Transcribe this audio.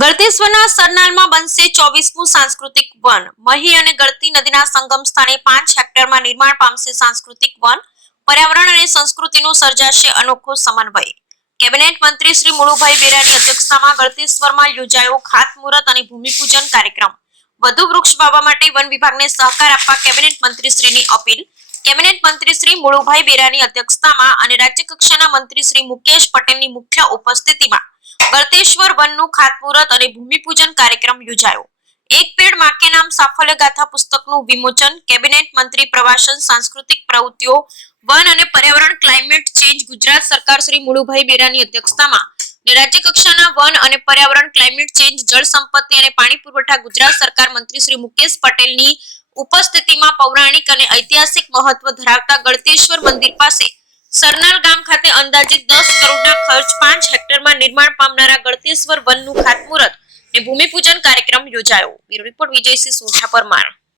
ગળતેશ્વરના સરનાલમાં બનશે ચોવીસમું સાંસ્કૃતિક વન. મહી અને ગળતી નદીના સંગમ સ્થાને પાંચ હેક્ટરમાં નિર્માણ પામશે સાંસ્કૃતિક વન. પર્યાવરણ અને સંસ્કૃતિનું સર્જાશે અનોખો સમન્વય. કેબિનેટ મંત્રી શ્રી મુળુભાઈ બેરાની અધ્યક્ષતામાં ગળતેશ્વરમાં યોજાયો ખાતમુહૂર્ત અને ભૂમિપૂજન કાર્યક્રમ. વધુ વૃક્ષ વાવવા માટે વન વિભાગને સહકાર આપવા કેબિનેટ મંત્રીશ્રીની અપીલ. કેબિનેટ મંત્રી શ્રી મુળુભાઈ બેરાની અધ્યક્ષતામાં અને રાજ્ય કક્ષાના મંત્રી શ્રી મુકેશ પટેલની મુખ્ય ઉપસ્થિતિમાં ગળતેશ્વર વનનું ખાતમુહૂર્ત અને ભૂમિપૂજન કાર્યક્રમ યોજાયો. એક પેડમાં નામ સાફલ્ય ગાથા પુસ્તકનું વિમોચન કેબિનેટ મંત્રી પ્રવાસન, સાંસ્કૃતિક પ્રવૃત્તિઓ, વન અને પર્યાવરણ, ક્લાઇમેટ ચેન્જ, ગુજરાત સરકાર શ્રી મુળુભાઈ બેરાની અધ્યક્ષતામાં અને રાજ્ય કક્ષાના વન અને પર્યાવરણ, ક્લાઇમેટ ચેન્જ, જળ સંપત્તિ અને પાણી પુરવઠા ગુજરાત સરકાર મંત્રી શ્રી મુકેશ પટેલની ઉપસ્થિતિમાં પૌરાણિક અને ઐતિહાસિક મહત્વ ધરાવતા ગળતેશ્વર મંદિર પાસે સરનાલ ગામ ખાતે અંદાજિત દસ કરોડના ખર્ચ પાંચ હેક્ટરમાં નિર્માણ પામનારા ગળતેશ્વર વનનું ખાતમુહૂર્ત અને ભૂમિપૂજન કાર્યક્રમ યોજાયો. Bureau report Vijaysinh Sodha Parmar.